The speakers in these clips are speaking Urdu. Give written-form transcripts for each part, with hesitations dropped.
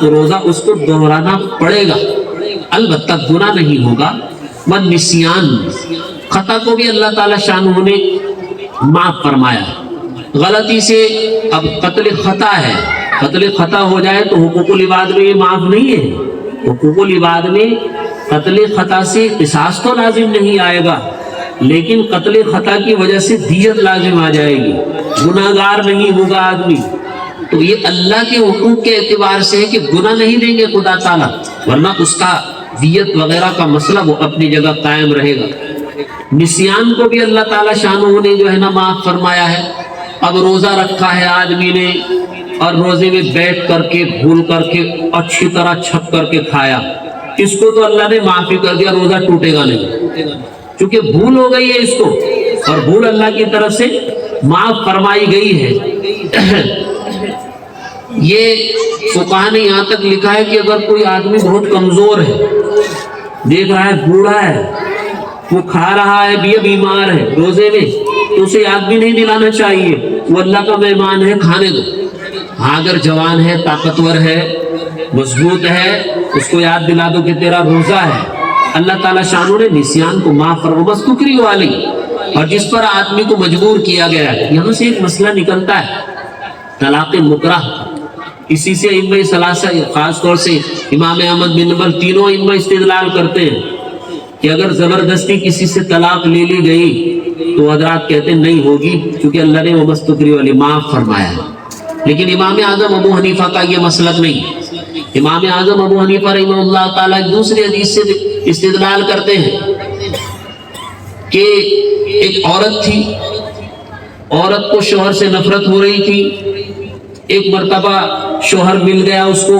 تو روزہ اس کو دہرانا پڑے گا، البتہ گناہ نہیں ہوگا۔ والنسیان، خطا کو بھی اللہ تعالیٰ شانہ نے معاف فرمایا۔ غلطی سے اب قتل خطا ہے، قتل خطا ہو جائے تو حقوق العباد میں یہ معاف نہیں ہے۔ حقوق العباد میں قتل خطا سے قصاص تو لازم نہیں آئے گا، لیکن قتل خطا کی وجہ سے دیت لازم آ جائے گی، گناہ گار نہیں ہوگا آدمی۔ تو یہ اللہ کے حقوق کے اعتبار سے ہے کہ گناہ نہیں دیں گے خدا تعالیٰ، ورنہ اس کا دیت وغیرہ کا مسئلہ وہ اپنی جگہ قائم رہے گا۔ نسیان کو بھی اللہ تعالیٰ شانہ نے جو ہے نا معاف فرمایا ہے۔ اب روزہ رکھا ہے آدمی نے اور روزے میں بیٹھ کر کے بھول کر کے اچھی طرح چھپ کر کے کھایا، اس کو تو اللہ نے معافی کر دیا، روزہ ٹوٹے گا نہیں، چونکہ بھول ہو گئی ہے اس کو، اور بھول اللہ کی طرف سے معاف فرمائی گئی ہے۔ یہ فقہاء نے یہاں تک لکھا ہے کہ اگر کوئی آدمی بہت کمزور ہے، دیکھ رہا ہے بوڑھا ہے، وہ کھا رہا ہے بھی بیمار ہے روزے میں، تو اسے یاد بھی نہیں دلانا چاہیے، وہ اللہ کا مہمان ہے، کھانے دو۔ ہاں اگر جوان ہے، طاقتور ہے، مضبوط ہے، اس کو یاد دلا دو کہ تیرا روزہ ہے۔ اللہ تعالیٰ شانہ نے نسیان کو معاف فرمایا، بس تکری والی، اور جس پر آدمی کو مجبور کیا گیا ہے۔ یہاں سے ایک مسئلہ نکلتا ہے طلاق مکرہ، اسی سے ائمہ ثلاثہ خاص طور سے امام احمد بن حنبل تینوں ائمہ استدلال کرتے ہیں کہ اگر زبردستی کسی سے طلاق لے لی گئی تو حضرات کہتے ہیں نہیں ہوگی، کیونکہ اللہ نے وہ مستقری والی معاف فرمایا ہے۔ لیکن امام اعظم ابو حنیفہ کا یہ مسلک نہیں۔ امام اعظم ابو حنیفہ رحمہ اللہ تعالیٰ ایک دوسری حدیث سے استدلال کرتے ہیں کہ ایک عورت تھی، عورت کو شوہر سے نفرت ہو رہی تھی، ایک مرتبہ شوہر مل گیا اس کو،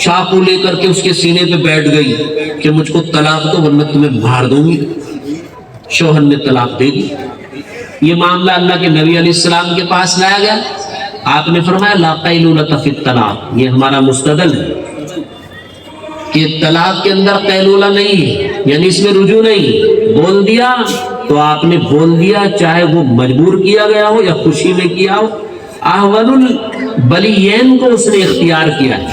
چاقو لے کر کے اس کے سینے پہ بیٹھ گئی کہ مجھ کو طلاق دو ورنہ تمہیں مار دوں گی۔ شوہر نے طلاق دے دی۔ یہ معاملہ اللہ کے نبی علیہ السلام کے پاس لایا گیا، آپ نے فرمایا لا قیلولۃ فی الطلاق، یہ ہمارا مستدل ہے کہ طلاق کے اندر قیلولہ نہیں ہے، یعنی اس میں رجوع نہیں۔ بول دیا تو آپ نے بول دیا، چاہے وہ مجبور کیا گیا ہو یا خوشی میں کیا ہو۔ احول البلیین کو اس نے اختیار کیا ہے،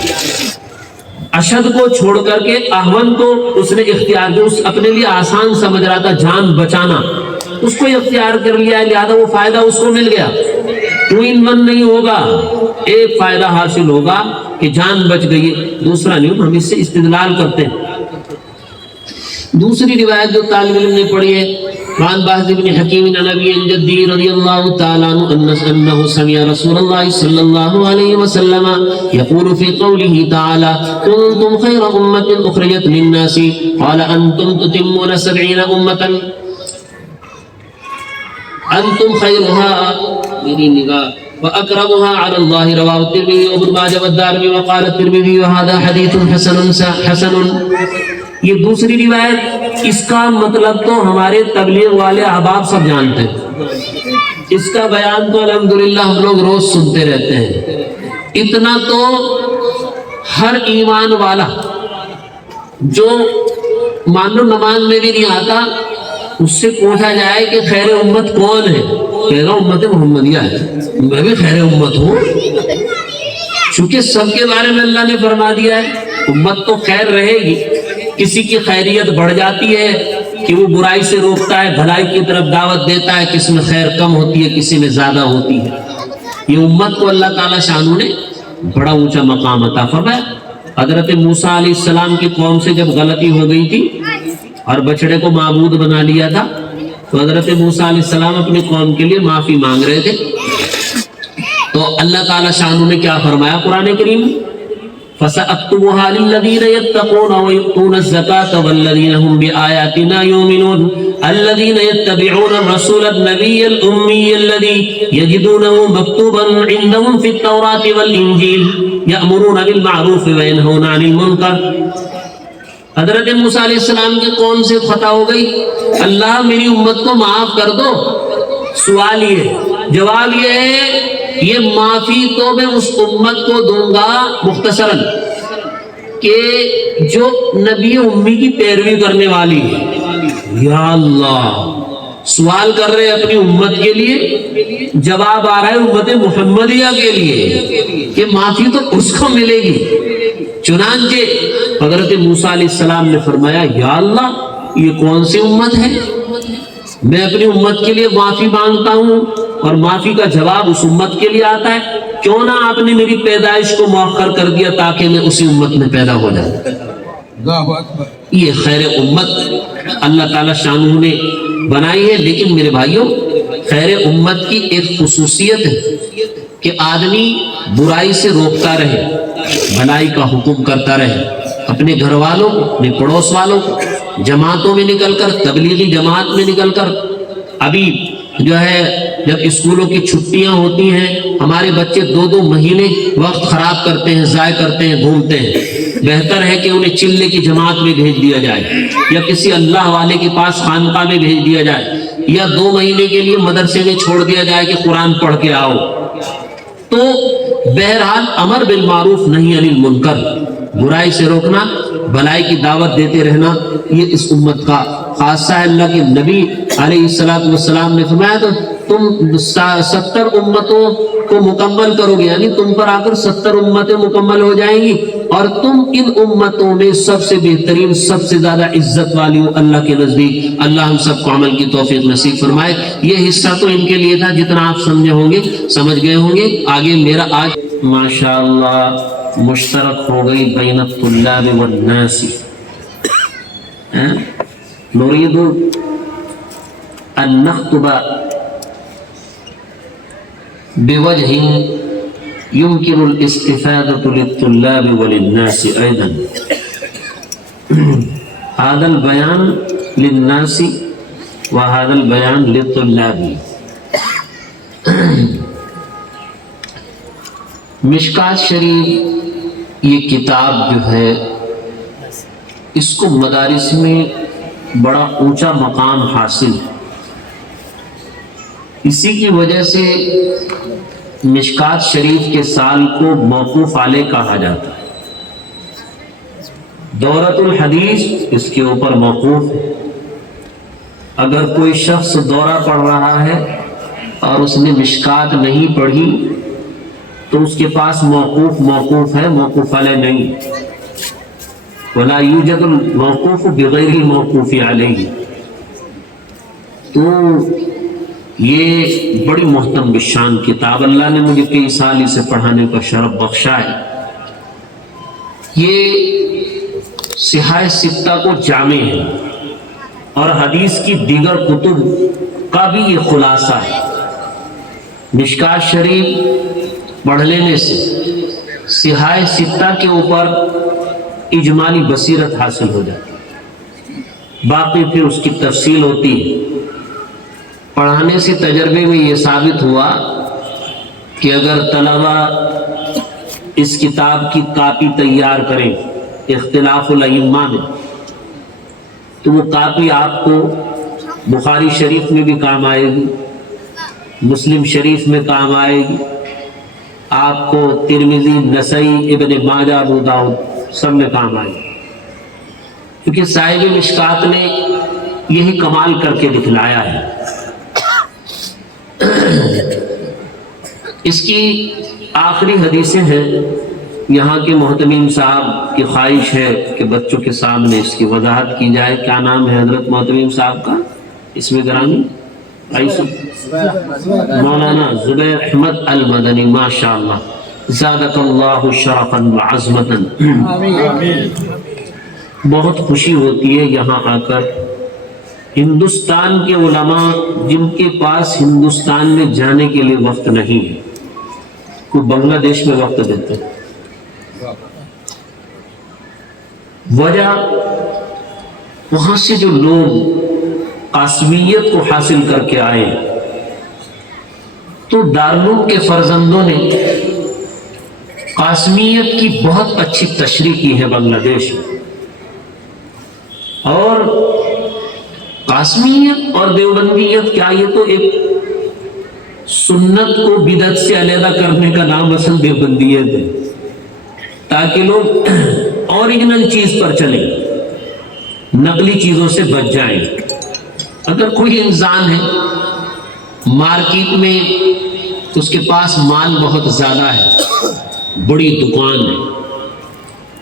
اشد کو چھوڑ کر کے احون کو اس نے اختیار کیا، اس اپنے لیے آسان سمجھ رہا تھا جان بچانا، اس کو اختیار کر لیا، لہذا وہ فائدہ اس کو مل گیا۔ ٹو ان ون نہیں ہوگا، ایک فائدہ حاصل ہوگا کہ جان بچ گئی، دوسرا نہیں۔ ہم اس سے استدلال کرتے ہیں۔ دوسری روایت جو طالب علم نے پڑھی ہے، وعن باز بن حکیم عن ابی جدی رضی اللہ تعالی عنہ انہ سمع رسول اللہ صلی اللہ علیہ وسلم یقول فی قوله تعالی کنتم خیر امۃ اخرجت للناس قال انتم تتمون 70 امۃ انتم خیرها، میری نگاہ، واکرمها علی اللہ، رواه الترمذی وابن ماجہ والدارمی وقال الترمذی وهذا حدیث حسن۔ یہ دوسری روایت، اس کا مطلب تو ہمارے تبلیغ والے احباب سب جانتے ہیں، اس کا بیان تو الحمدللہ ہم لوگ روز سنتے رہتے ہیں۔ اتنا تو ہر ایمان والا جو مان لو نماز میں بھی نہیں آتا، اس سے پوچھا جائے کہ خیر امت کون ہے، کہے گا امت محمدیہ ہے، میں بھی خیر امت ہوں، چونکہ سب کے بارے میں اللہ نے فرما دیا ہے امت تو خیر رہے گی۔ کسی کی خیریت بڑھ جاتی ہے کہ وہ برائی سے روکتا ہے، بھلائی کی طرف دعوت دیتا ہے، کسی میں خیر کم ہوتی ہے، کسی میں زیادہ ہوتی ہے۔ یہ امت کو اللہ تعالیٰ شانہ نے بڑا اونچا مقام عطا فرمایا۔ حضرت موسیٰ علیہ السلام کی قوم سے جب غلطی ہو گئی تھی اور بچڑے کو معبود بنا لیا تھا، تو حضرت موسیٰ علیہ السلام اپنی قوم کے لیے معافی مانگ رہے تھے، تو اللہ تعالیٰ شانہ نے کیا فرمایا قرآن کریم، فَسَأَكْتُبُهَا لِلَّذِينَ يَتَّقُونَ وَيُؤْتُونَ الزَّكَاةَ وَالَّذِينَ هُمْ بِآيَاتِنَا يُؤْمِنُونَ الَّذِينَ يَتَّبِعُونَ الرَّسُولَ النَّبِيَّ الْأُمِّيَّ الَّذِي يَجِدُونَهُ مَكْتُوبًا عِندَهُمْ فِي التَّوْرَاةِ وَالْإِنجِيلِ يَأْمُرُونَ بِالْمَعْرُوفِ وَيَنْهَوْنَ عَنِ الْمُنكَرِ۔ حضرت موسیٰ علیہ السلام کی قوم سے خطا ہو گئی، اللہ میری امت کو معاف کر دو۔ سوال یہ، جواب یہ ہے یہ معافی تو میں اس امت کو دوں گا مختصراً کہ جو نبی امی کی پیروی کرنے والی ہے۔ یا اللہ، سوال کر رہے اپنی امت کے لیے، جواب آ رہا ہے امت محمدیہ کے لیے کہ معافی تو اس کو ملے گی چنانچہ حضرت موسیٰ علیہ السلام نے فرمایا یا اللہ یہ کون سی امت ہے، میں اپنی امت کے لیے معافی مانگتا ہوں اور معافی کا جواب اس امت کے لیے آتا ہے، کیوں نہ آپ نے میری پیدائش کو مؤخر کر دیا تاکہ میں اسی امت میں پیدا ہو جاؤں۔ یہ خیر امت اللہ تعالیٰ شانہ نے بنائی ہے، لیکن میرے بھائیوں خیر امت کی ایک خصوصیت ہے کہ آدمی برائی سے روکتا رہے، بھلائی کا حکم کرتا رہے، اپنے گھر والوں کو، اپنے پڑوس والوں کو، جماعتوں میں نکل کر، تبلیغی جماعت میں نکل کر۔ ابھی جو ہے جب اسکولوں کی چھٹیاں ہوتی ہیں ہمارے بچے 2 مہینے وقت خراب کرتے ہیں، ضائع کرتے ہیں، گھومتے ہیں، بہتر ہے کہ انہیں چلے کی جماعت میں بھیج دیا جائے یا کسی اللہ والے کے پاس خانقاہ میں بھیج دیا جائے یا 2 مہینے کے لیے مدرسے میں چھوڑ دیا جائے کہ قرآن پڑھ کے آؤ۔ تو بہرحال امر بالمعروف نہی عن المنکر، برائی سے روکنا، بھلائی کی دعوت دیتے رہنا، یہ اس امت کا خاصہ ہے۔ اللہ کے نبی علیہ السلام نے فرمایا تو تم 70 امتوں کو مکمل کرو گے، یعنی تم پر آ کر 70 امتیں مکمل ہو جائیں گی اور تم ان امتوں میں سب سے بہترین، سب سے زیادہ عزت والی ہو اللہ کے نزدیک۔ اللہ ہم سب کو عمل کی توفیق نصیب فرمائے۔ یہ حصہ تو ان کے لیے تھا جتنا آپ سمجھے ہوں گے، سمجھ گئے ہوں گے۔ آگے میرا آج ماشاءاللہ مشترک ہو گئی بین الطلاب والناس، نريد أن نخطب بوجه يمكن الاستفادة للطلاب وللناس أيضا. هذا البيان للناس وهذا البيان للطلاب. مشکات شریف یہ کتاب جو ہے اس کو مدارس میں بڑا اونچا مقام حاصل ہے، اسی کی وجہ سے مشکات شریف کے سال کو موقوف علیہ کہا جاتا ہے۔ دورۃ الحدیث اس کے اوپر موقوف ہے۔ اگر کوئی شخص دورہ پڑھ رہا ہے اور اس نے مشکات نہیں پڑھی تو اس کے پاس موقوف ہے، موقوف علیہ نہیں۔ ولا یوجد الموقوف بغیر الموقوف علیہ۔ تو یہ بڑی محترم بشان کتاب، اللہ نے مجھے کئی سال اسے پڑھانے کا شرف بخشا ہے۔ یہ صحاح ستہ کو جامع ہے اور حدیث کی دیگر کتب کا بھی یہ خلاصہ ہے۔ مشکات شریف پڑھ لینے سے صحاح ستہ کے اوپر اجمالی بصیرت حاصل ہو جاتی ہے، باقی پھر اس کی تفصیل ہوتی ہے۔ پڑھانے سے تجربے میں یہ ثابت ہوا کہ اگر طلبہ اس کتاب کی کاپی تیار کریں اختلاف الائمہ میں تو وہ کاپی آپ کو بخاری شریف میں بھی کام آئے گی، مسلم شریف میں کام آئے گی، آپ کو ترمذی، نسائی، ابن ماجہ، ابو داؤد سب میں کام آئے گی، کیونکہ صاحب مشکات نے یہی کمال کر کے دکھلایا ہے۔ اس کی آخری حدیثیں ہیں، یہاں کے محتمیم صاحب کی خواہش ہے کہ بچوں کے سامنے اس کی وضاحت کی جائے۔ کیا نام ہے حضرت محتمیم صاحب کا؟ اس میں گرامی مولانا زبیر احمد المدنی، ماشاءاللہ، زادک اللہ شرفا وعظمتا۔ بہت خوشی ہوتی ہے یہاں آ کر ہندوستان کے علماء جن کے پاس ہندوستان میں جانے کے لیے وقت نہیں ہے، وہ بنگلہ دیش میں وقت دیتے ہیں۔ وجہ وہاں سے جو لوگ قاسمیت کو حاصل کر کے آئے تو دارالعلوم کے فرزندوں نے قاسمیت کی بہت اچھی تشریح کی ہے بنگلہ دیش میں، اور قاسمیت اور دیوبندیت کیا، یہ تو ایک سنت کو بدعت سے علیحدہ کرنے کا نام اصل دیوبندیت ہے، تاکہ لوگ اوریجنل چیز پر چلیں، نقلی چیزوں سے بچ جائیں۔ اگر کوئی انسان ہے مارکیٹ میں، اس کے پاس مال بہت زیادہ ہے، بڑی دکان ہے،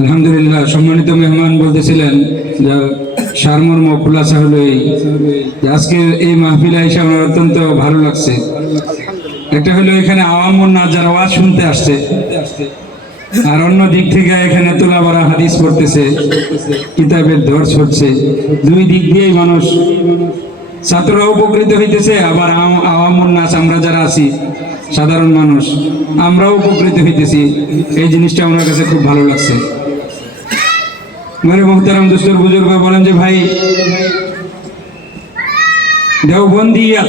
আলহামদুলিল্লাহ। সম্মানিত মেহমান বলতেছিলেন যে সারমর্ম খুলাসা হলো এই যে আজকে এই মাহফিলে এসে আমার অত্যন্ত ভালো লাগছে। একটা হলো এখানে আওয়ামুন নাস যারা ওয়াজ শুনতে আসছে, আর অন্য দিক থেকে এখানে তোলাবাড়া হাদিস পড়তেছে, কিতাবের দর্শ হচ্ছে। দুই দিক দিয়েই মানুষ, ছাত্ররা উপকৃত হইতেছে, আবার আওয়ামুন নাস আমরা যারা আছি সাধারণ মানুষ আমরাও উপকৃত হইতেছি। এই জিনিসটা আমার কাছে খুব ভালো লাগছে। মেরে মোহতারাম দোস্তর বুজুর্গ বলেন যে ভাই দেওবন্দিয়া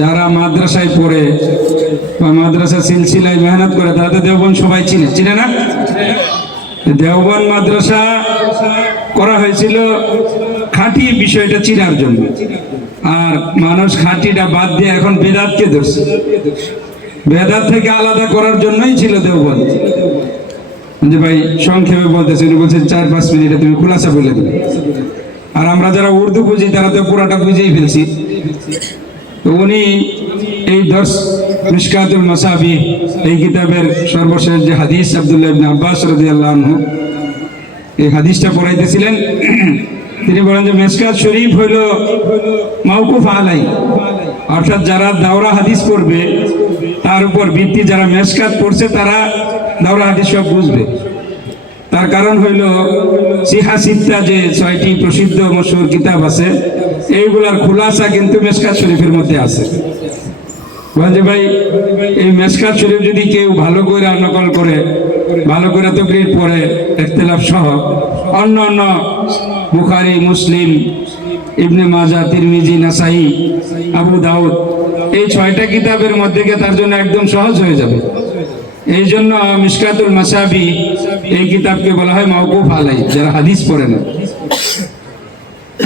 যারা মাদ্রাসায় পড়ে বা মাদ্রাসা সিলসিলায় মেহনত করে তারা তো দেওবন্দ সবাই চিনে না? দেওবন্দ মাদ্রাসা করা হয়েছিল খাঁটি বিষয়টা চিনার জন্য, আর মানুষ খাঁটিটা বাদ দিয়ে এখন বেদাতকে ধরছে। বেদাত থেকে আলাদা করার জন্যই ছিল দেওবন্দ। যে ভাই সংক্ষেপে বলতেছে, উনি বলছেন 4-5 মিনিটে তুমি খুলাসা বলে দেবে। আর আমরা যারা উর্দু বুঝি তারা তো পুরাটা বুঝেই ফেলছি। তো উনি এই দর্শ মিশকাতুল মাসাবিহ এই কিতাবের সর্বশেষ যে হাদিস আব্দুল্লাহ ইবনে আব্বাস রাদিয়াল্লাহু আনহু এই হাদিসটা পড়াইতেছিলেন। তিনি বলেন যে মিশকাত শরীফ হইল মাওকুফ আলাই, অর্থাৎ যারা দাওরা হাদিস পড়বে তার উপর ভিত্তি, যারা মিশকাত পড়ছে তারা দাওরা হাদিস সব বুঝবে। তার কারণ হইল সিহা সিত্তা যে 6টি প্রসিদ্ধ মশহুর কিতাব আছে এইগুলার খুলাসা কিন্তু মিশকাত শরীফের মধ্যে আছে। বলছে ভাই এই মিশকাত শরীফ যদি কেউ ভালো করে নকল করে, ভালো করে তাকরীর পড়ে ইখতিলাফ সহ, অন্য বুখারী, মুসলিম, ইবনে মাজাহ, তিরমিজি, নাসাই, আবু দাউদ এই 6টা কিতাবের মধ্যে তার জন্য একদম সহজ হয়ে যাবে। এই জন্য মিশকাতুল মাসাবিহ এই কিতাবকে বলা হয় মাওকুফ আলাই, যারা হাদিস পড়ে না।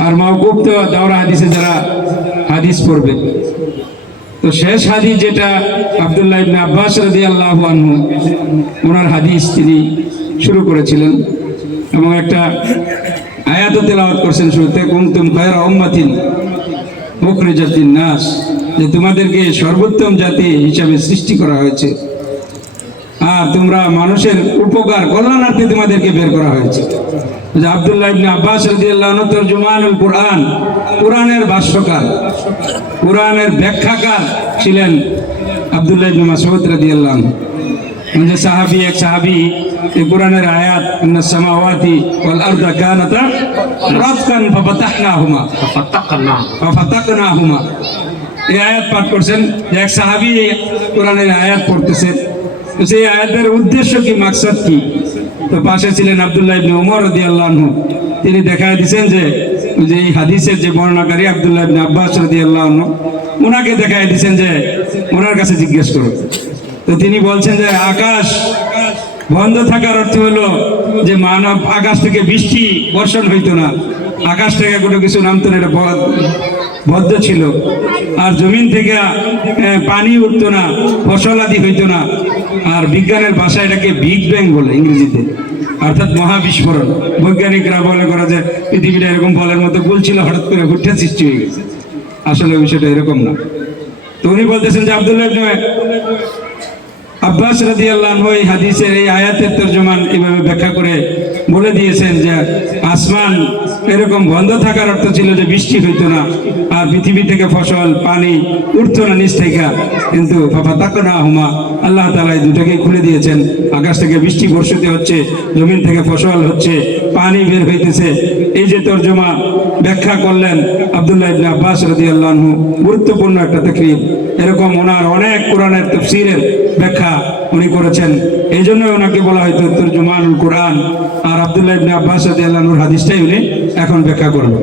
আর মাওকুফ তো দাওরা হাদিসে যারা হাদিস পড়বে। তো শেষ হাদিস যেটা আব্দুল্লাহ ইবনে আব্বাস রাদিয়াল্লাহু আনহু ওনার হাদিস তিনি শুরু করেছিলেন এবং একটা আয়াত তেলাওয়াত করছেন শুরুতে, কুনতুম খায়রা উম্মাতিন উখরিজাত লিন-নাস, যে তোমাদেরকে সর্বোত্তম জাতি হিসাবে সৃষ্টি করা হয়েছে আর তোমরা মানুষের উপকার কল্যাণার্থে তোমাদেরকে বের করা হয়েছে। আব্দুল্লাহ ইবনে আব্বাস রাদিয়াল্লাহু আনহু তরজুমানুল কুরআন, কুরআনের ভাষ্যকার, কুরআনের ব্যাখ্যাকার ছিলেন আব্দুল্লাহ ইবনে মাসউদ রাদিয়াল্লাহু আনহু। যে সাহাবী, এক সাহাবী এই কুরআনের আয়াত ইন্নাস সামাওয়াতি ওয়াল আরদা কানাতা রাতকান ফাফাতাকনাহুমা এই আয়াত পাঠ করছেন। এক সাহাবী কুরআনের আয়াত পড়তেছেন, তো সেই আয়াতের উদ্দেশ্য কি, মাকসাদ কি? তো পাশে ছিলেন আব্দুল্লাহ ইবনে ওমর রাদিয়াল্লাহু আনহু। তিনি দেখায় দিয়েছেন যে এই হাদিসের যে বর্ণনাকারী আব্দুল্লাহ ইবনে আব্বাস রাদিয়াল্লাহু আনহু, ওনাকে দেখায় দিয়েছেন যে ওনার কাছে জিজ্ঞেস করো। তো তিনি বলছেন যে আকাশ বন্ধ থাকার অর্থ হলো যে মানব আকাশ থেকে বৃষ্টি বর্ষণ হইতো না, আকাশ থেকে কোনো কিছু নামতো না, এটা বদ্ধ ছিল। আর জমিন থেকে পানি উঠতো না, ফসল আদি হইতো না। আর বিজ্ঞানের ভাষায় এটাকে বিগ ব্যাং বলে ইংরেজিতে, অর্থাৎ মহাবিস্ফোরণ। বৈজ্ঞানিকরা বলে করে যে পৃথিবীটা এরকম বলের মতো গুলছিল, হঠাৎ করে হুট্টা সৃষ্টি হয়ে গেছে। আসলে বিষয়টা এরকম না। তো উনি বলতেছেন যে আব্দুল্লাহ ইবনে আব্বাস রাদিয়াল্লাহু আনহু এই হাদিসের এই আয়াতের তরজমান এইভাবে ব্যাখ্যা করে বলে দিয়েছেন যে আসমান এরকম বন্ধ থাকার অর্থ ছিল যে বৃষ্টি হইতো না, আর পৃথিবী থেকে ফসল পানি উঠতো না নিচ থেকে, কিন্তু ফাফাতাকনাহুমা আল্লাহ তাআলা এই দুটাকেই খুলে দিয়েছেন। আকাশ থেকে বৃষ্টি বর্ষিত হচ্ছে, জমিন থেকে ফসল হচ্ছে, পানি বের হইতেছে। এই যে তরজমা ব্যাখ্যা করলেন আব্দুল্লাহ ইবনে আব্বাস রাদিয়াল্লাহু আনহু, গুরুত্বপূর্ণ একটা তাকরীর। এরকম ওনার অনেক কোরআনের তাফসীরের ব্যাখ্যা উনি করেছেন। এই জন্য ওনাকে বলা হয়তো তরজুমানুল কুরআন। আর আব্দুল্লাহ ইবনে আব্বাস রাদিয়াল্লাহু আনহুর হাদিসটাই উনি এখন ব্যাখ্যা করবেন।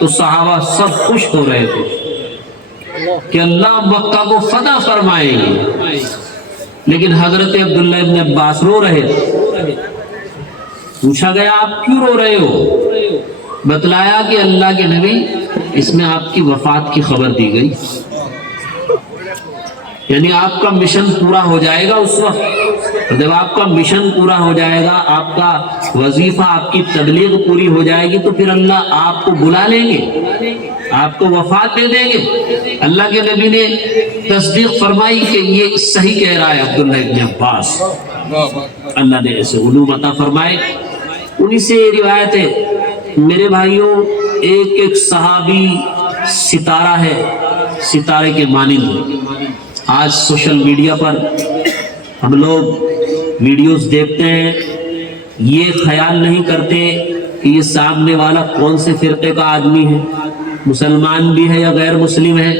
تو صحابہ سب خوش ہو رہے تھے کہ اللہ مکہ کو فتح فرمائیں گے، لیکن حضرت عبداللہ ابن عباس رو رہے تھے۔ پوچھا گیا آپ کیوں رو رہے ہو؟ بتلایا کہ اللہ کے نبی اس میں آپ کی وفات کی خبر دی گئی، یعنی آپ کا مشن پورا ہو جائے گا اس وقت، جب آپ کا مشن پورا ہو جائے گا، آپ کا وظیفہ، آپ کی تبلیغ پوری ہو جائے گی، تو پھر اللہ آپ کو بلا لیں گے، آپ کو وفات دے دیں گے۔ اللہ کے نبی نے تصدیق فرمائی کہ یہ صحیح کہہ رہا ہے عبداللہ ابن عباس۔ اللہ نے ایسے علوم عطا فرمائے۔ انہی سے یہ روایت ہے میرے بھائیوں، ایک ایک صحابی ستارہ ہے، ستارے کے مانند۔ آج سوشل میڈیا پر ہم لوگ ویڈیوز دیکھتے ہیں، یہ خیال نہیں کرتے کہ یہ سامنے والا کون سے فرقے کا آدمی ہے، مسلمان بھی ہے یا غیر مسلم ہے،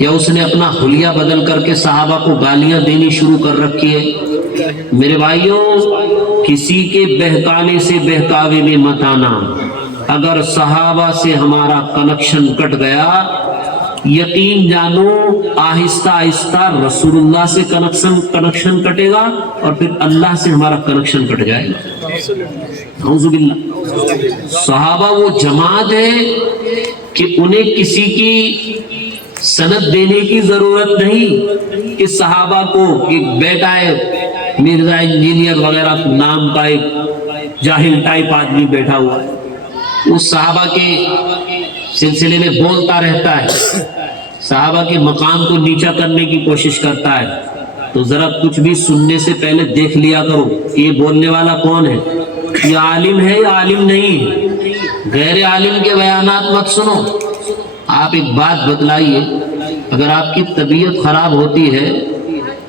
یا اس نے اپنا حلیہ بدل کر کے صحابہ کو گالیاں دینی شروع کر رکھی ہے۔ میرے بھائیوں، کسی کے بہکانے سے بہکاوے میں مت آنا۔ اگر صحابہ سے ہمارا کنیکشن کٹ گیا، یقین جانو آہستہ آہستہ رسول اللہ سے کنیکشن کٹے گا، اور پھر اللہ سے ہمارا کنیکشن کٹ جائے گا۔ اعوذ باللہ۔ صحابہ وہ جماعت ہے کہ انہیں کسی کی سند دینے کی ضرورت نہیں کہ صحابہ کو ایک بیٹا ہے مرزا انجینئر وغیرہ نام کا ایک جاہل ٹائپ آدمی بیٹھا ہوا ہے، وہ صحابہ کے سلسلے میں بولتا رہتا ہے، صحابہ کے مقام کو نیچا کرنے کی کوشش کرتا ہے۔ تو ذرا کچھ بھی سننے سے پہلے دیکھ لیا کرو یہ بولنے والا کون ہے، یہ عالم ہے یا عالم نہیں ہے۔ غیر عالم کے بیانات مت سنو۔ آپ ایک بات بتلائیے، اگر آپ کی طبیعت خراب ہوتی ہے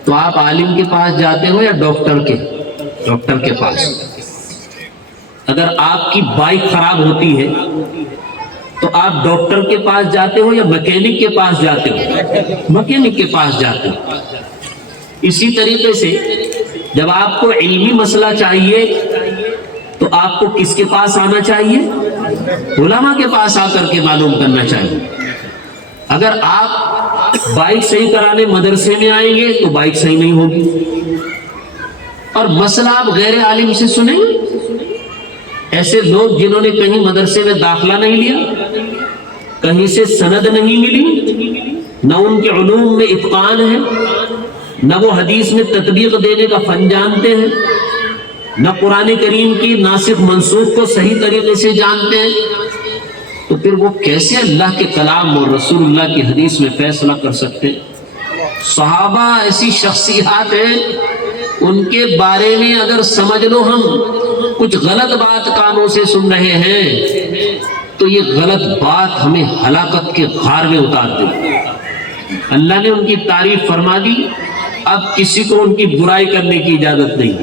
تو آپ عالم کے پاس جاتے ہو یا ڈاکٹر کے پاس؟ اگر آپ کی بائک خراب ہوتی ہے تو آپ ڈاکٹر کے پاس جاتے ہو یا میکینک کے پاس جاتے ہو؟ میکینک کے پاس جاتے ہو۔ اسی طریقے سے جب آپ کو علمی مسئلہ چاہیے تو آپ کو کس کے پاس آنا چاہیے؟ علماء کے پاس آ کر کے معلوم کرنا چاہیے۔ اگر آپ بائک صحیح کرانے مدرسے میں آئیں گے تو بائک صحیح نہیں ہوگی، اور مسئلہ آپ غیر عالم سے سنیں گے۔ ایسے لوگ جنہوں نے کہیں مدرسے میں داخلہ نہیں لیا، کہیں سے سند نہیں ملی، نہ ان کے علوم میں اتقان ہے، نہ وہ حدیث میں تطبیق دینے کا فن جانتے ہیں، نہ قرآن کریم کی ناسخ منسوخ کو صحیح طریقے سے جانتے ہیں، تو پھر وہ کیسے اللہ کے کلام اور رسول اللہ کی حدیث میں فیصلہ کر سکتے ہیں؟ صحابہ ایسی شخصیات ہیں، ان کے بارے میں اگر سمجھ لو ہم کچھ غلط بات کانوں سے سن رہے ہیں تو یہ غلط بات ہمیں ہلاکت کے غار میں اتار دے۔ اللہ نے ان کی تعریف فرما دی، اب کسی کو ان کی برائی کرنے کی اجازت نہیں۔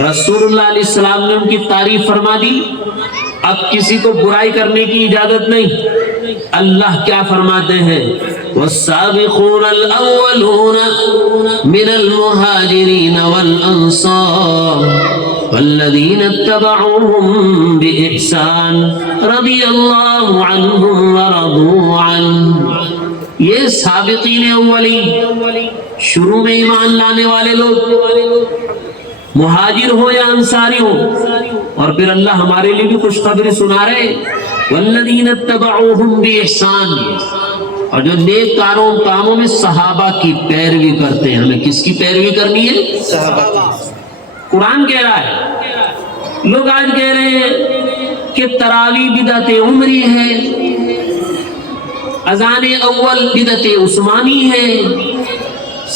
رسول اللہ علیہ السلام نے ان کی تعریف فرما دی، اب کسی کو برائی کرنے کی اجازت نہیں۔ اللہ کیا فرماتے ہیں؟ والسابقون الاولون من المہاجرین والانصار والذین اتبعوهم بإحسان رضی اللہ عنہم ورضوا عنہ۔ یہ سابقین اولین، شروع میں ایمان لانے والے لوگ، مہاجر ہو یا انصاری ہو، اور پھر اللہ ہمارے لیے بھی خوشخبری سنا رہے، والذین اتبعوهم بإحسان، اور جو نیک کاموں میں صحابہ کی پیروی کرتے ہیں۔ ہمیں کس کی پیروی کرنی ہے؟ صحابہ۔ قرآن کہہ رہا ہے، لوگ آج کہہ رہے ہیں کہ تراویح بدعت عمری ہے، اذان اول بدعت عثمانی ہے،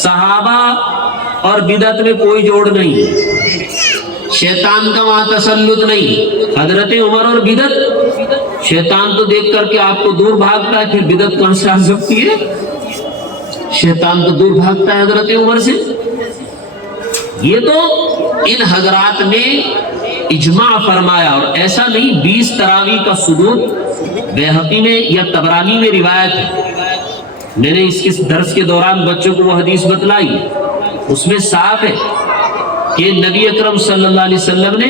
صحابہ اور بدعت میں کوئی جوڑ نہیں، شیطان کا وہاں تسلط نہیں۔ حضرت عمر اور بدعت، شیطان تو دیکھ کر کے آپ کو دور بھاگتا ہے، پھر بدعت کہاں سے آ سکتی ہے؟ شیطان تو دور بھاگتا ہے حضرت عمر سے۔ یہ تو ان حضرات نے اجماع فرمایا، اور ایسا نہیں 20 تراویح کا ثبوت بیہقی میں یا طبرانی میں روایت ہے۔ میں نے اس درس کے دوران بچوں کو وہ حدیث بتلائی، اس میں صاف ہے کہ نبی اکرم صلی اللہ علیہ وسلم نے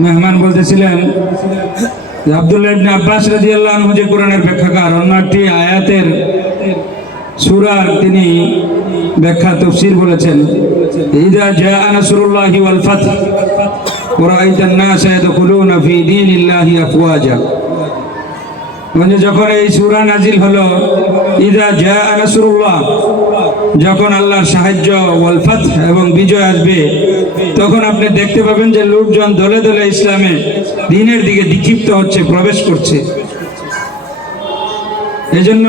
মেহমান বলতেছিলেন যে আব্দুল্লাহ ইবনে আব্বাস রাদিয়াল্লাহু আনহু যে কোরআনের ব্যাখ্যাকার, অন্য একটি আয়াতের সূরার তিনি ব্যাখ্যা তাফসীর বলেছেন, ইযা জাআ নাসরুল্লাহি ওয়াল ফাth ওয়া রাআইতান নাসা ইয়াদখুলুনা ফি দীনিল্লাহি আফওয়াজা, মানে যখন এই সূরা নাজিল হলো, ইযা জাআ নাসরুল্লাহ, যখন আল্লাহর সাহায্য, ওয়াল ফাth এবং বিজয় আসবে, তখন আপনি দেখতে পাবেন যে লোকজন দলে দলে ইসলামে দ্বীনের দিকে দীক্ষিপ্ত হচ্ছে, প্রবেশ করছে। এজন্য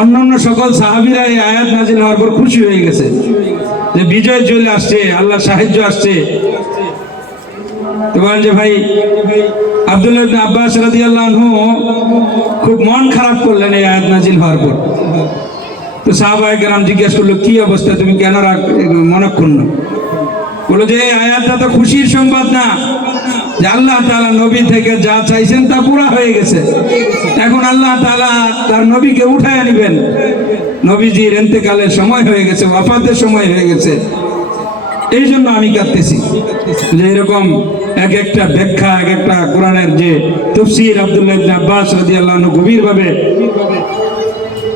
অন্যান্য সকল সাহাবীরা এই আয়াত নাজিল হওয়ার পর খুশি হয়ে গেছে যে বিজয় চলে আসছে, আল্লাহর সাহায্য আসছে। তো বলেন যে ভাই আব্দুল্লাহ ইবনে আব্বাস রাদিয়াল্লাহু আনহু খুব মন খারাপ করলেন এই আয়াত নাজিল হওয়ার পর। তো সাহাবায়ে কেরাম জিজ্ঞেস করলো, কি অবস্থা, তুমি কেন মনক্ষুণ্ণ? বলো যে এই আয়াতটা তো খুশির সংবাদ না, যে আল্লাহ তাআলা নবী থেকে যা চাইছেন তা পুরা হয়ে গেছে, এখন আল্লাহ তাআলা তার নবীকে উঠায় নেবেন, নবীজির ইন্তেকালের সময় হয়ে গেছে, ওয়াফাতের সময় হয়ে গেছে, এই জন্য আমি কাঁদতেছি। যে এরকম এক একটা ব্যাখ্যা, এক একটা কোরআনের যে তাফসীর আব্দুল্লাহ ইবনে আব্বাস রাদিয়াল্লাহু আনহু গভীরভাবে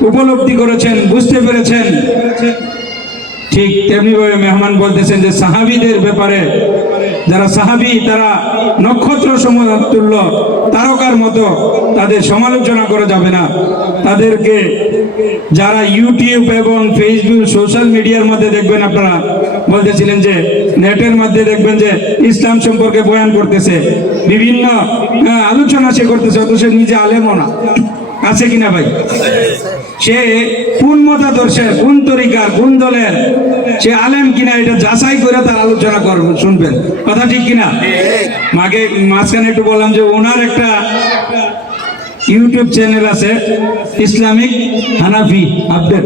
উপলব্ধি করেছেন, বুঝতে পেরেছেন। ঠিক তেমনিভাবে মেহমান বলতেছেন যে সাহাবীদের ব্যাপারে যারা সাহাবী তারা নক্ষত্র সমতুল্য তারকার মতো, তাদের সমালোচনা করা যাবে না। তাদেরকে যারা ইউটিউব এবং ফেসবুক সোশ্যাল মিডিয়ার মধ্যে দেখবেন, আপনারা বলতেছিলেন যে নেটের মধ্যে দেখবেন যে ইসলাম সম্পর্কে বয়ান করতেছে, বিভিন্ন আলোচনা সে করতেছে, অথচ নিজে আলেমও না। আছে কিনা ভাই? সে কোন মতাদর্শের, কোন তরিকার, কোন দলের, সে আলেম কিনা এটা যাচাই করে তার আলোচনা করবেন, শুনবেন। কথা ঠিক কিনা? মাঝখানে একটু বললাম যে ওনার একটা ইউটিউব চ্যানেল আছে, ইসলামিক হানাফি আপডেট।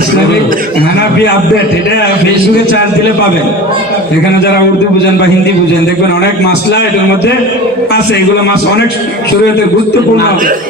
ইসলামিক হানাফি আপডেট, এটা ফেসবুকে চার্জ দিলে পাবেন। এখানে যারা উর্দু বুঝেন বা হিন্দি বুঝেন, দেখবেন অনেক মাসলা এটার মধ্যে আছে। এগুলো অনেক শরীয়তের গুরুত্বপূর্ণ।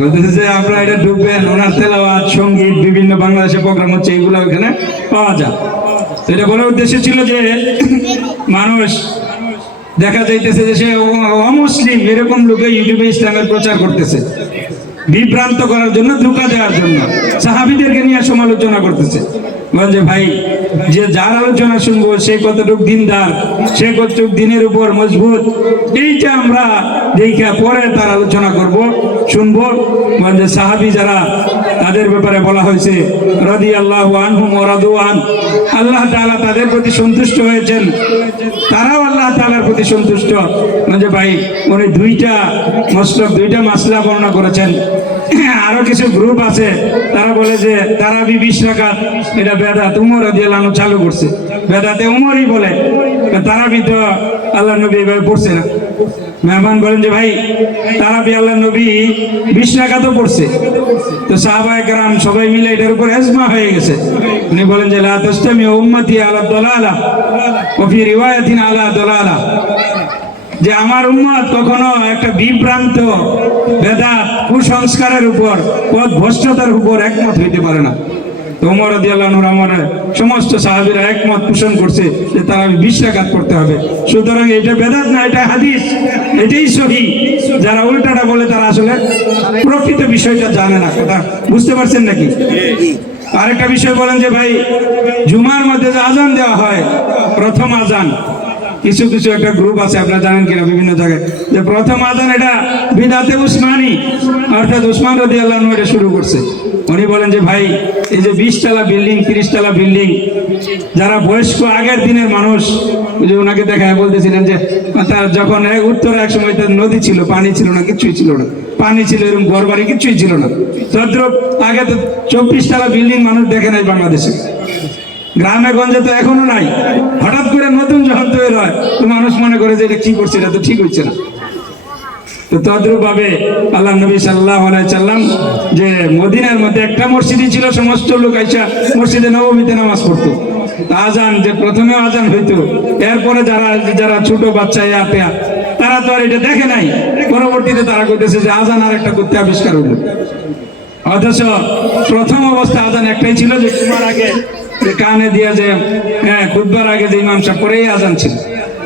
বলতেছে যে আপনারা এটা ঢুকবেন, ওনার তেলাওয়াত, সঙ্গীত, বিভিন্ন বাংলাদেশের প্রোগ্রাম হচ্ছে, এগুলো ওখানে পাওয়া যায়। তো এটা বলার উদ্দেশ্য ছিল যে মানুষ দেখা যাইতেছে যে সে অমুসলিম, এরকম লোকে ইউটিউবে ইসলামের প্রচার করতেছে, বিভ্রান্ত করার জন্য, ধোঁকা দেওয়ার জন্য সাহাবীদেরকে নিয়ে সমালোচনা করতেছে। বলছে ভাই, যে যার আলোচনা শুনবো সে কতটুক দিনদার, সে কতটুক দিনের উপর মজবুত, এইটা আমরা দেখা পরে তার আলোচনা করব, শুনবো। বলছে সাহাবী যারা, তাদের ব্যাপারে বলা হয়েছে রাদিয়াল্লাহু আনহুম ওয়া রাদু আন, আল্লাহ তাআলা তাদের প্রতি সন্তুষ্ট হয়েছেন, তারাও আল্লাহ তাআলার প্রতি সন্তুষ্ট। বলছে ভাই, উনি দুইটা মাসলা বর্ণনা করেছেন। আরো কিছু গ্রুপ আছে, তারা বলে যে তারাবি 20 রাকাত এটা বেদাত, উমর রাদিয়াল্লাহু আনহু চালু করছে। বেদাতে উমরই বলে, তারাবি তো আল্লাহ নবী এভাবে পড়ছে না। মেহমান বলেন যে ভাই, তারাবি আল্লাহ নবী 20 রাকাতও পড়ছে। তো সাহাবায়ে কেরাম সবাই মিলে এটার উপর ইজমা হয়ে গেছে। উনি বলেন যে লা তাসতামি উম্মতি আলা দালালা ওয়া ফি রিওয়ায়াতিন আলা দালালা, যে আমার উম্মত কখনো একটা বিভ্রান্ত, বেদাত, কুসংস্কারের উপর, ভ্রষ্টতার উপর একমত হইতে পারে না। তো ওমর রাদিয়াল্লাহু আনহু আমরে সমস্ত সাহাবীরা একমত পোষণ করছে যে তারা 20 রাকাত পড়তে হবে। সুতরাং এটা বেদাত না, এটা হাদিস, এটাই সহিহ। যারা উল্টাটা বলে তারা আসলে প্রকৃত বিষয়টা জানে না। কথা বুঝতে পারছেন নাকি? আরেকটা বিষয় বলেন যে ভাই, জুমার মধ্যে যে আজান দেওয়া হয়, প্রথম আজান, কিছু কিছু একটা গ্রুপ আছে, আপনারা জানেন কিনা বিভিন্ন জায়গায়, যে প্রথম আজান এটা বিদাতে উসমানী, অর্থাৎ উসমান রাদিয়াল্লাহু আনহু এটা শুরু করছে। উনি বলেন যে ভাই, এই যে 20 তলা বিল্ডিং, 30 তলা বিল্ডিং, যারা বয়স্ক আগের দিনের মানুষ, যে ওনাকে দেখায় বলতেছিলেন যে তার যখন উত্তরে এক সময় তার নদী ছিল, পানি ছিল না, কিছুই ছিল না, পানি ছিল এরকম ঘর বাড়ি কিছুই ছিল না। তদ্রুপ আগে তো 24 তলা বিল্ডিং মানুষ দেখে নাই বাংলাদেশে, গ্রামে গঞ্জে তো এখনো নাই। হঠাৎ করে নতুন যখন তৈরি হয় তো মানুষ মনে করে যে এটা কি করছে, এটা তো ঠিক হচ্ছে না। তো তদ্রুপ ভাবে আল্লাহ নবী সাল্লাল্লাহু আলাইহি সাল্লাম, যে মদিনার মধ্যে একটা মসজিদই ছিল, সমস্ত লোক আইসা মসজিদে নববীতে নামাজ পড়তো। আজান যে প্রথমে আজান হইতো, এরপরে যারা ছোট বাচ্চা তারা তো আর এটা দেখে নাই, পরবর্তীতে তারা করতেছে যে আজান আর একটা করতে আবিষ্কার হলো। অথচ প্রথম অবস্থা আজান একটাই ছিল, যে তোমার আগে যে কানে দিয়া যে খুতবার আগে যে ইমাম সাহেব পরেই আজান ছিল।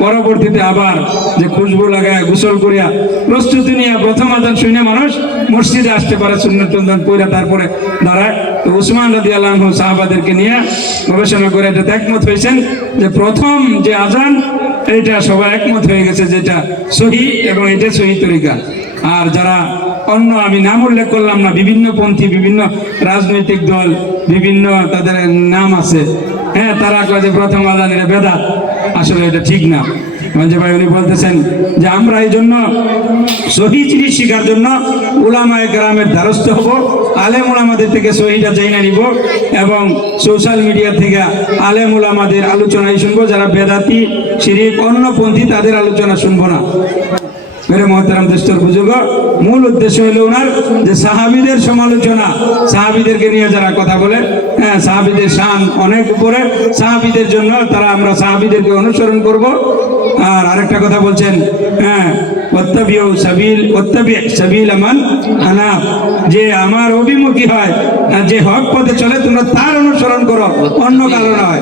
পরবর্তীতে আবার যে খুশবু লাগায় গোসল করিয়া প্রস্তুতি নিয়ে প্রথম আজান শুনে মানুষ মসজিদে আসতে পারে, সুন্নাত টুন্নাত পড়ে তারপরে দাঁড়ায়। তো উসমান রাদিয়াল্লাহু আনহু সাহাবাদেরকে নিয়ে গবেষণা করে এটা একমত হয়েছেন যে প্রথম যে আজান, এটা সবাই একমত হয়ে গেছে যেটা সহিহ এবং এটা সহিহ তরিকা। আর যারা অন্য, আমি নাম উল্লেখ করলাম না, বিভিন্ন পন্থী, বিভিন্ন রাজনৈতিক দল, বিভিন্ন তাদের নাম আছে, তারা কয় যে প্রথম আজান এটা বেদাত, আসলে এটা ঠিক না। মানে ভাই উনি বলতেছেন যে আমরা এই জন্য সহিহ জিনিস শেখার জন্য উলামায়ে কেরামের দ্বারস্থ হব, আলেম উলামাদের থেকে সহিহটা জেনে নিব, এবং সোশ্যাল মিডিয়া থেকে আলেম উলামাদের আলোচনাই শুনবো। যারা বেদাতি, শিরিক, অন্য পন্থী, তাদের আলোচনা শুনবো না। মেরে মহতারাম দোস্তর বুজুর্গ, মূল উদ্দেশ্য হলো ওনার যে সাহাবীদের সমালোচনা, সাহাবীদেরকে নিয়ে যারা কথা বলে, হ্যাঁ সাহাবীদের শান অনেক উপরে, সাহাবীদের জন্য তারা আমরা সাহাবীদেরকে অনুসরণ করব। আর আরেকটা কথা বলছেন, হ্যাঁ ওয়াত্তাবিউ সাবিল মান আনাব, যে আমার অভিমুখী হয়, যে হক পথে চলে তোমরা তার অনুসরণ করো, অন্য কারো নয়।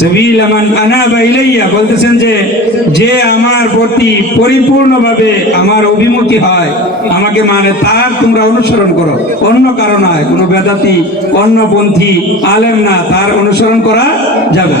সাবিল মান আনাবা ইলাইয়া বলতেছেন যে আমার প্রতি পরিপূর্ণভাবে আমার অভিমুখী হয়, আমাকে মানে তার তোমরা অনুসরণ করো, অন্য কারো নয়, কোনো বেদাতি অন্যপন্থী আলেম না, তার অনুসরণ করা যাবে।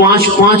5-5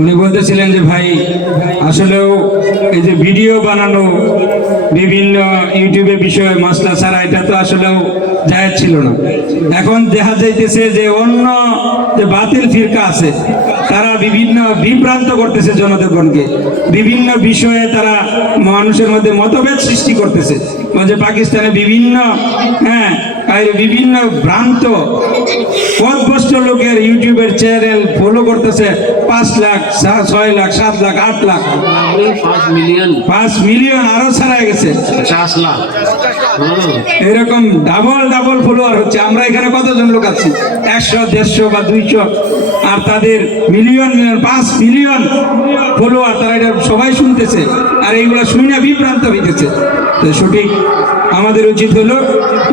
উনি বলতেছিলেন যে ভাই আসলেও এই যে ভিডিও বানানো, বিভিন্ন ইউটিউবে বিষয় মাসলা ছাড়া, এটা তো আসলেও জায়েজ ছিল না। এখন দেখা যাইতেছে যে অন্য যে বাতিল ফিরকা আছে তারা বিভিন্ন বিভ্রান্ত করতেছে জনগণকে, বিভিন্ন বিষয়ে তারা মানুষের মধ্যে মতভেদ সৃষ্টি করতেছে। মানে পাকিস্তানে বিভিন্ন বিভিন্ন ভ্রান্ত পথভ্রষ্ট লোকের ইউটিউবের চ্যানেল ফলো করতেছে 5 লাখ, 6 লাখ, 7 লাখ, 8 লাখ, 5 মিলিয়ন আরো ছাড়া গেছে, 50 লাখ এরকম ডাবল ফলোয়ার হচ্ছে। আমরা এখানে কতজন লোক আছি, 100, 150 বা 200, আর তাদের মিলিয়ন 5 মিলিয়ন ফলোয়ার, তারা এটা সবাই শুনতেছে, আর এইগুলা শুনে বিভ্রান্ত হইতেছে। তো সঠিক আমাদের উচিত হলো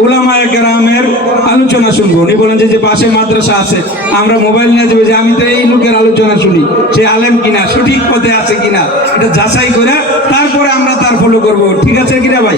উলামায়ে কেরামের আলোচনা শুনবো। উনি বলেন যে পাশে মাদ্রাসা আছে, আমরা মোবাইল নিয়ে যাবো যে আমি তো এই লোকের আলোচনা শুনি, সে আলেম কিনা, সঠিক পথে আছে কিনা, এটা যাচাই করে তারপরে আমরা তার ফলো করব। ঠিক আছে কিনা ভাই?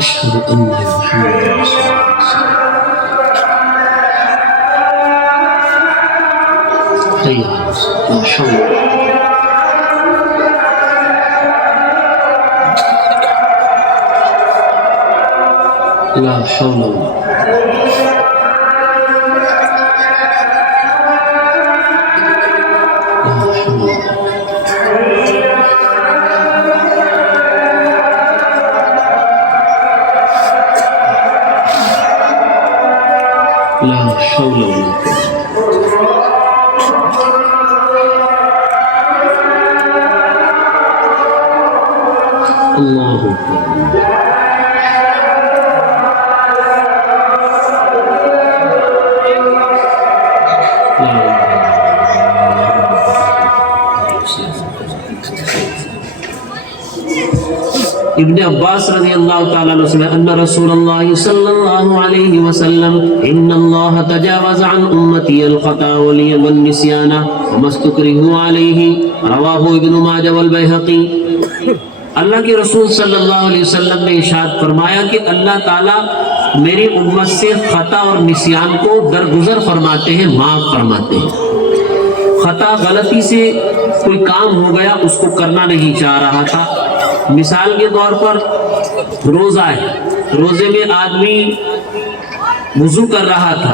أشهد أن محمد رسول الله لا حول ولا لا حول ولا قوة الله أكبر ابن عباس رضی اللہ تعالیٰ عنہ سے ان رسول اللہ صلی اللہ علیہ وسلم ان اللہ تجاوز عن امتی الخطا والنسیان وما استکرہوا علیہ رواہ ابن ماجہ والبیہقی۔ اللہ کے رسول صلی اللہ علیہ وسلم نے ارشاد فرمایا کہ اللہ تعالیٰ میری امت سے خطا اور نسیان کو درگزر فرماتے ہیں، معاف فرماتے ہیں۔ خطا غلطی سے کوئی کام ہو گیا، اس کو کرنا نہیں چاہ رہا تھا، مثال کے طور پر روزہ ہے، روزے میں آدمی وضو کر رہا تھا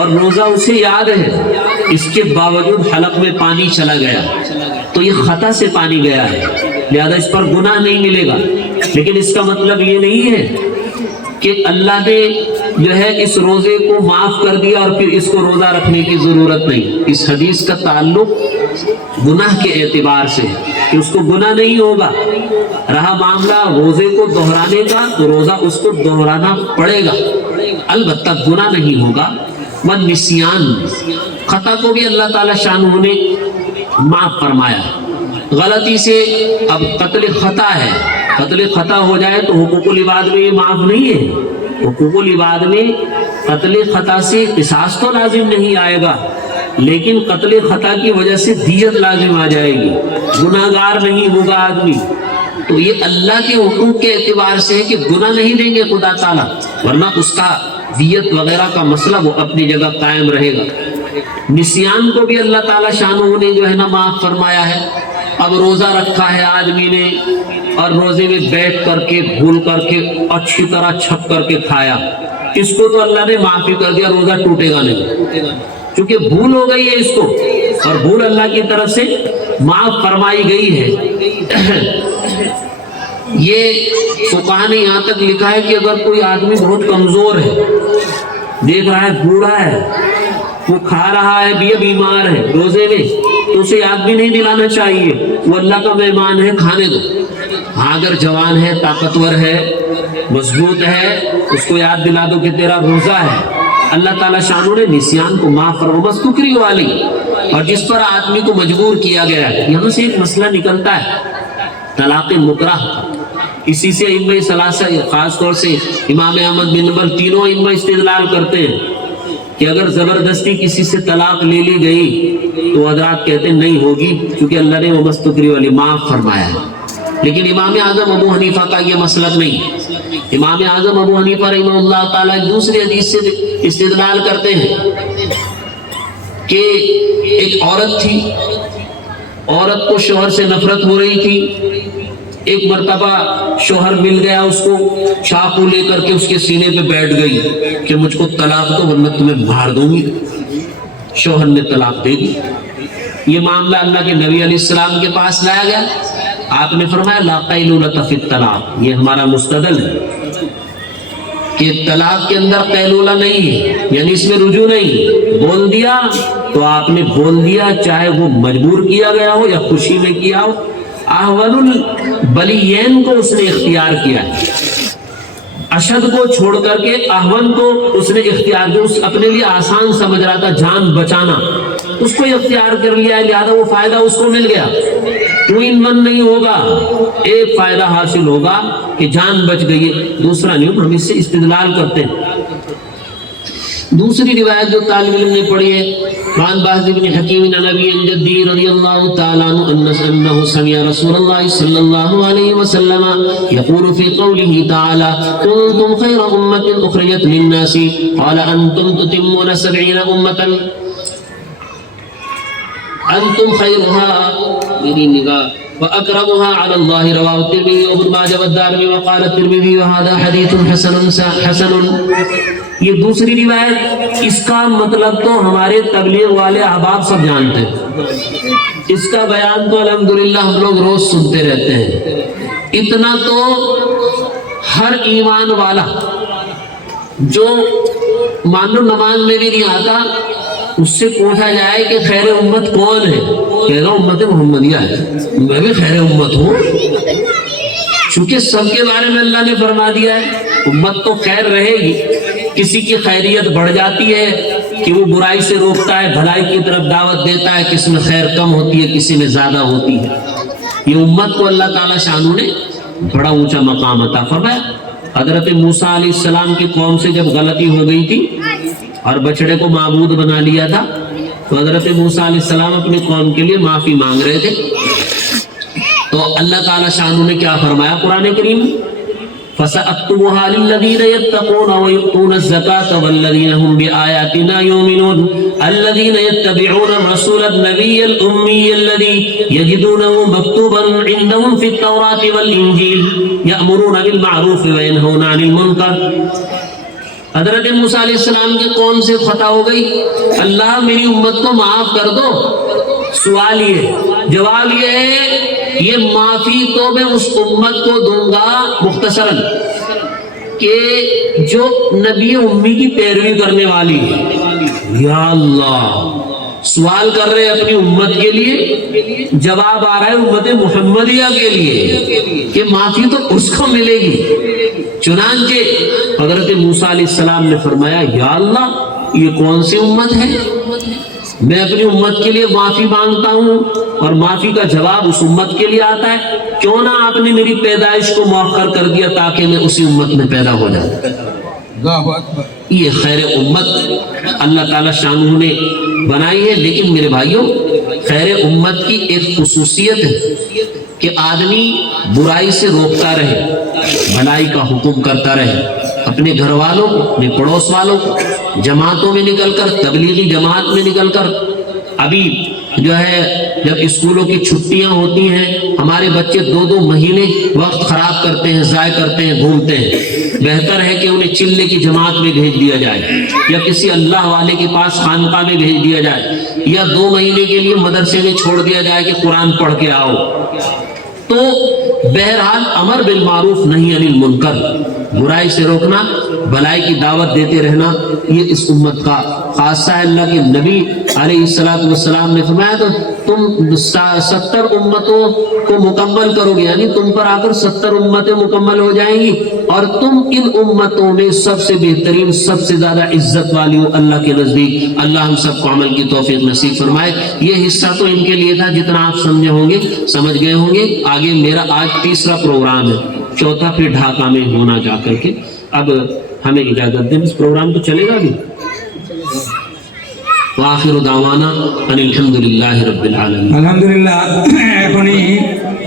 اور روزہ اسے یاد ہے، اس کے باوجود حلق میں پانی چلا گیا تو یہ خطا سے پانی گیا ہے، لہذا اس پر گناہ نہیں ملے گا۔ لیکن اس کا مطلب یہ نہیں ہے کہ اللہ نے جو ہے اس روزے کو معاف کر دیا اور پھر اس کو روزہ رکھنے کی ضرورت نہیں۔ اس حدیث کا تعلق گناہ کے اعتبار سے کہ اس کو گناہ نہیں ہوگا۔ رہا معاملہ روزے کو دہرانے کا تو روزہ اس کو دہرانا پڑے گا، البتہ گناہ نہیں ہوگا۔ والنسیان، خطا کو بھی اللہ تعالیٰ شانہ نے معاف فرمایا۔ غلطی سے اب قتل خطا ہے، قتل خطا ہو جائے تو حقوق العباد میں یہ معاف نہیں ہے۔ حقوق العباد میں قتل خطا سے قصاص تو لازم نہیں آئے گا، لیکن قتل خطا کی وجہ سے دیت لازم آ جائے گی، گناہ گار نہیں ہوگا آدمی۔ تو یہ اللہ کے حقوق کے اعتبار سے ہے کہ گناہ نہیں دیں گے خدا تعالیٰ، ورنہ اس کا دیت وغیرہ کا مسئلہ وہ اپنی جگہ قائم رہے گا۔ نسیان کو بھی اللہ تعالیٰ شانہ نے جو ہے نا معاف فرمایا ہے۔ اب روزہ رکھا ہے آدمی نے اور روزے میں بیٹھ کر کے بھول کر کے اچھی طرح چھپ کر کے کھایا، اس کو تو اللہ نے معافی کر دیا، روزہ ٹوٹے گا نہیں، چونکہ بھول ہو گئی ہے اس کو، اور بھول اللہ کی طرف سے معاف فرمائی گئی ہے۔ یہ فقہاء نے یہاں تک لکھا ہے کہ اگر کوئی آدمی بہت کمزور ہے، دیکھ رہا ہے بوڑھا ہے، وہ کھا رہا ہے، بیمار ہے روزے میں، تو اسے یاد بھی نہیں دلانا چاہیے، وہ اللہ کا مہمان ہے، کھانے دو۔ ہاں اگر جوان ہے، طاقتور ہے، مضبوط ہے، اس کو یاد دلا دو کہ تیرا روزہ ہے۔ اللہ تعالیٰ شانہ نے نسیان کو معاف فرمایا، بس ٹکری والی، اور جس پر آدمی کو مجبور کیا گیا ہے۔ یہاں سے ایک مسئلہ نکلتا ہے طلاق مکرہ، اسی سے ائمہ ثلاثہ خاص طور سے امام احمد بن حنبل تینوں ائمہ استدلال کرتے ہیں کہ اگر زبردستی کسی سے طلاق لے لی گئی تو حضرات کہتے ہیں نہیں ہوگی، کیونکہ اللہ نے وہ مستقری والی معاف فرمایا ہے۔ لیکن امام اعظم ابو حنیفہ کا یہ مسلک نہیں۔ امام اعظم ابو حنیفہ رحمہ اللہ تعالیٰ دوسری حدیث سے استدلال کرتے ہیں کہ ایک عورت تھی، عورت کو شوہر سے نفرت ہو رہی تھی، ایک مرتبہ شوہر مل گیا اس کو، چاقو لے کر کے اس کے سینے پہ بیٹھ گئی کہ مجھ کو طلاق دو ورنہ تمہیں مار دوں گی۔ شوہر نے طلاق دے دی۔ یہ معاملہ اللہ کے نبی علیہ السلام کے پاس لایا گیا، آپ نے فرمایا لا قیلولۃ فی الطلاق، یہ ہمارا مستدل ہے کہ طلاق کے اندر قیلولہ نہیں ہے، یعنی اس میں رجوع نہیں۔ بول دیا تو آپ نے بول دیا، چاہے وہ مجبور کیا گیا ہو یا خوشی میں کیا ہو۔ احول البلیین کو اس نے اختیار کیا ہے، اشد کو چھوڑ کر کے احول کو اس نے اختیار، جو اس اپنے لیے آسان سمجھ رہا تھا جان بچانا، اس کو اختیار کر لیا ہے، لہذا وہ فائدہ اس کو مل گیا۔ تو ان من نہیں ہوگا، ایک فائدہ حاصل ہوگا کہ جان بچ گئی ہے، دوسرا نہیں۔ ہم اس سے استدلال کرتے ہیں۔ دوسری روایت جو طالب علم نے پڑھی ہے عن باز بن حکیم عن ابی جدی رضی اللہ تعالی عنہ انه سمع رسول اللہ صلی اللہ علیہ وسلم یقول فی قوله تعالی کنتم خیر امت اخرجت للناس قال انتم تتمون 70 امتا انتم خیرها میری نگاہ وأكرمها على الله رواه الترمذي وابن ماجه والدارمي وقال الترمذي وهذا حديث حسن۔ یہ دوسری روایت، اس کا مطلب تو ہمارے تبلیغ والے احباب سب جانتے ہیں، اس کا بیان تو الحمدللہ ہم لوگ روز سنتے رہتے ہیں۔ اتنا تو ہر ایمان والا جو مان لو نماز میں بھی نہیں آتا، اس سے پوچھا جائے کہ خیر امت کون ہے، کہہ رہا امت محمدیہ ہے، میں بھی خیر امت ہوں، چونکہ سب کے بارے میں اللہ نے فرما دیا ہے امت تو خیر رہے گی۔ کسی کی خیریت بڑھ جاتی ہے کہ وہ برائی سے روکتا ہے، بھلائی کی طرف دعوت دیتا ہے، کسی میں خیر کم ہوتی ہے، کسی میں زیادہ ہوتی ہے۔ یہ امت کو اللہ تعالیٰ شانہ نے بڑا اونچا مقام عطا فرمایا۔ حضرت موسیٰ علیہ السلام کی قوم سے جب غلطی ہو گئی تھی اور بچڑے کو معبود بنا لیا تھا تو حضرت موسیٰ علیہ السلام اپنی قوم کے لیے معافی مانگ رہے تھے، تو اللہ تعالیٰ شانہ نے کیا فرمایا قرآن کریم میں؟ فَسَأَكْتُبُهَا لِلَّذِينَ يَتَّقُونَ وَيُؤْتُونَ الزَّكَاةَ وَالَّذِينَ هُمْ بِآيَاتِنَا يُؤْمِنُونَ الَّذِينَ يَتَّبِعُونَ الرَّسُولَ النَّبِيَّ الْأُمِّيَّ الَّذِي يَجِدُونَهُ مَكْتُوبًا عِندَهُمْ فِي التَّوْرَاةِ وَالْإِنجِيلِ يَأْمُرُونَ بِالْمَعْرُوفِ وَيَنْهَوْنَ عَنِ الْمُنكَرِ۔ حضرت موسیٰ علیہ السلام کی قوم سے خطا ہو گئی، اللہ میری امت کو معاف کر دو۔ سوال یہ، جواب یہ ہے یہ معافی تو میں اس امت کو دوں گا مختصراً کہ جو نبی امی کی پیروی کرنے والی ہے۔ یا اللہ، سوال کر رہے اپنی امت کے لیے، جواب آ رہا ہے امت محمدیہ کے لیے کہ معافی تو اس کو ملے گی۔ چنانچہ حضرت موسیٰ علیہ السلام نے فرمایا یا اللہ یہ کون سی امت ہے، میں اپنی امت کے لیے معافی مانگتا ہوں اور معافی کا جواب اس امت کے لیے آتا ہے، کیوں نہ آپ نے میری پیدائش کو مؤخر کر دیا تاکہ میں اسی امت میں پیدا ہو جاؤں۔ یہ خیر امت اللہ تعالیٰ شانہ نے بنائی ہے، لیکن میرے بھائیوں خیر امت کی ایک خصوصیت ہے کہ آدمی برائی سے روکتا رہے، بھلائی کا حکم کرتا رہے، اپنے گھر والوں کو، اپنے پڑوس والوں کو، جماعتوں میں نکل کر، تبلیغی جماعت میں نکل کر۔ ابھی جو ہے جب اسکولوں کی چھٹیاں ہوتی ہیں ہمارے بچے 2-2 مہینے وقت خراب کرتے ہیں، ضائع کرتے ہیں، گھومتے ہیں۔ بہتر ہے کہ انہیں چلے کی جماعت میں بھیج دیا جائے یا کسی اللہ والے کے پاس خانقاہ میں بھیج دیا جائے یا 2 مہینے کے لیے مدرسے میں چھوڑ دیا جائے کہ قرآن پڑھ کے آؤ۔ تو بہرحال امر بالمعروف نہی عن المنکر، برائی سے روکنا، بھلائی کی دعوت دیتے رہنا، یہ اس امت کا خاصہ ہے۔ اللہ کے نبی علیہ السلام نے فرمایا تو تم 70 امتوں کو مکمل کرو گے، یعنی تم پر آ کر 70 امتیں مکمل ہو جائیں گی اور تم ان امتوں میں سب سے بہترین، سب سے زیادہ عزت والی ہو اللہ کے نزدیک۔ اللہ ہم سب کو عمل کی توفیق نصیب فرمائے۔ یہ حصہ تو ان کے لیے تھا جتنا آپ سمجھے ہوں گے، سمجھ گئے ہوں گے۔ آگے میرا آج تیسرا پروگرام ہے، چوتھا پھر ڈھاکہ میں ہونا جا کر کے۔ اب ہمیں اجازت دیں، اس پروگرام تو چلے گا بھی۔ وآخر دعوانا ان الحمدللہ رب العالمین۔ আলহামদুলিল্লাহ, এখনই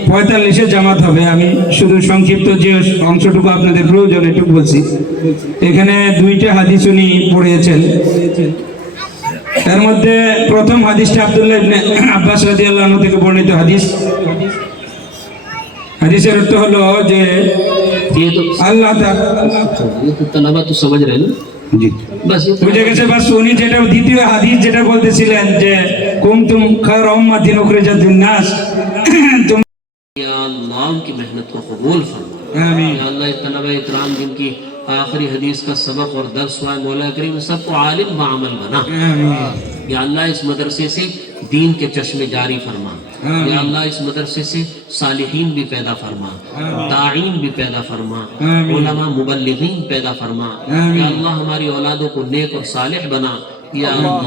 45-এ জামাত হবে। আমি শুধু সংক্ষিপ্ত যে অংশটুকু আপনাদের প্রয়োজন এটুকু বলছি। এখানে 2টা হাদিস উনি পড়িয়েছেন। এর মধ্যে প্রথম হাদিসটা আব্দুল্লাহ ইবনে আব্বাস রাদিয়াল্লাহু আনহু থেকে বর্ণিত হাদিস। হাদিসের অর্থ হলো যে یہ تو আল্লাহ তাআলা, یہ تو طلبہ تو سمجھ رہے ہیں نا জি بس یہ বুঝে গেছে। বাস উনি যেটা দ্বিতীয় হাদিস যেটা বলতেছিলেন যে কুনতুম খায়রা উম্মাতিন উখরিজাত লিন-নাস, یا اللہ ان کی محنت کو قبول فرما۔ آمین۔ یا اللہ یہ طلبہ اکرام جن کی آخری حدیث کا سبق اور درس ہوا ہے، مولا کریم سب کو عالم بعمل بنا۔ آمین۔ یا اللہ اس مدرسے سے دین کے چشمے جاری فرما۔ آمین۔ یا اللہ اس مدرسے سے صالحین بھی پیدا فرما، آمین۔ داعین بھی پیدا فرما، آمین۔ علماء مبلغین پیدا فرما۔ آمین۔ یا اللہ ہماری اولادوں کو نیک اور صالح بنا۔ یا اللہ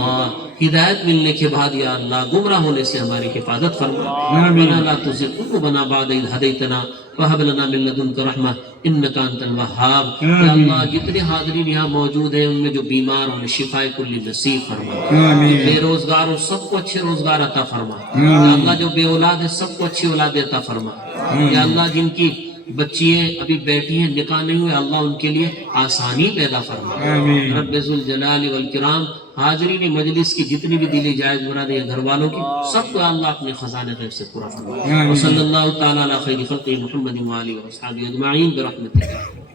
ہدایت ملنے کے بعد یا اللہ گمراہ ہونے سے ہماری حفاظت فرما۔ آمین۔ ربنا لا تزغ قلوبنا بعد إذ هديتنا وهب لنا من لدنك رحمة إنك أنت الوهاب۔ یا اللہ جتنے حاضرین یہاں موجود ہیں ان میں جو بیمار ہیں شفاء کلی نصیب فرما۔ آمین۔ بے روزگار ہو سب کو اچھے روزگار عطا فرما۔ یا اللہ جو بے اولاد ہے سب کو اچھی اولاد عطا فرما۔ یا اللہ جن کی بچیاں ابھی بیٹھی ہیں نکاح نہیں ہوئے، اللہ ان کے لیے آسانی پیدا فرما۔ آمین۔ رب ذوالجلال والکرام حاضرین مجلس کی جتنی بھی دلی جائز مرادیں ہیں گھر والوں کی سب کو اللہ اپنے خزانے غیب سے پورا فرما۔ آمین۔ وصلی اللہ تعالی علی خیر خلق محمد وآلہ وصحبہ اجمعین برحمتک۔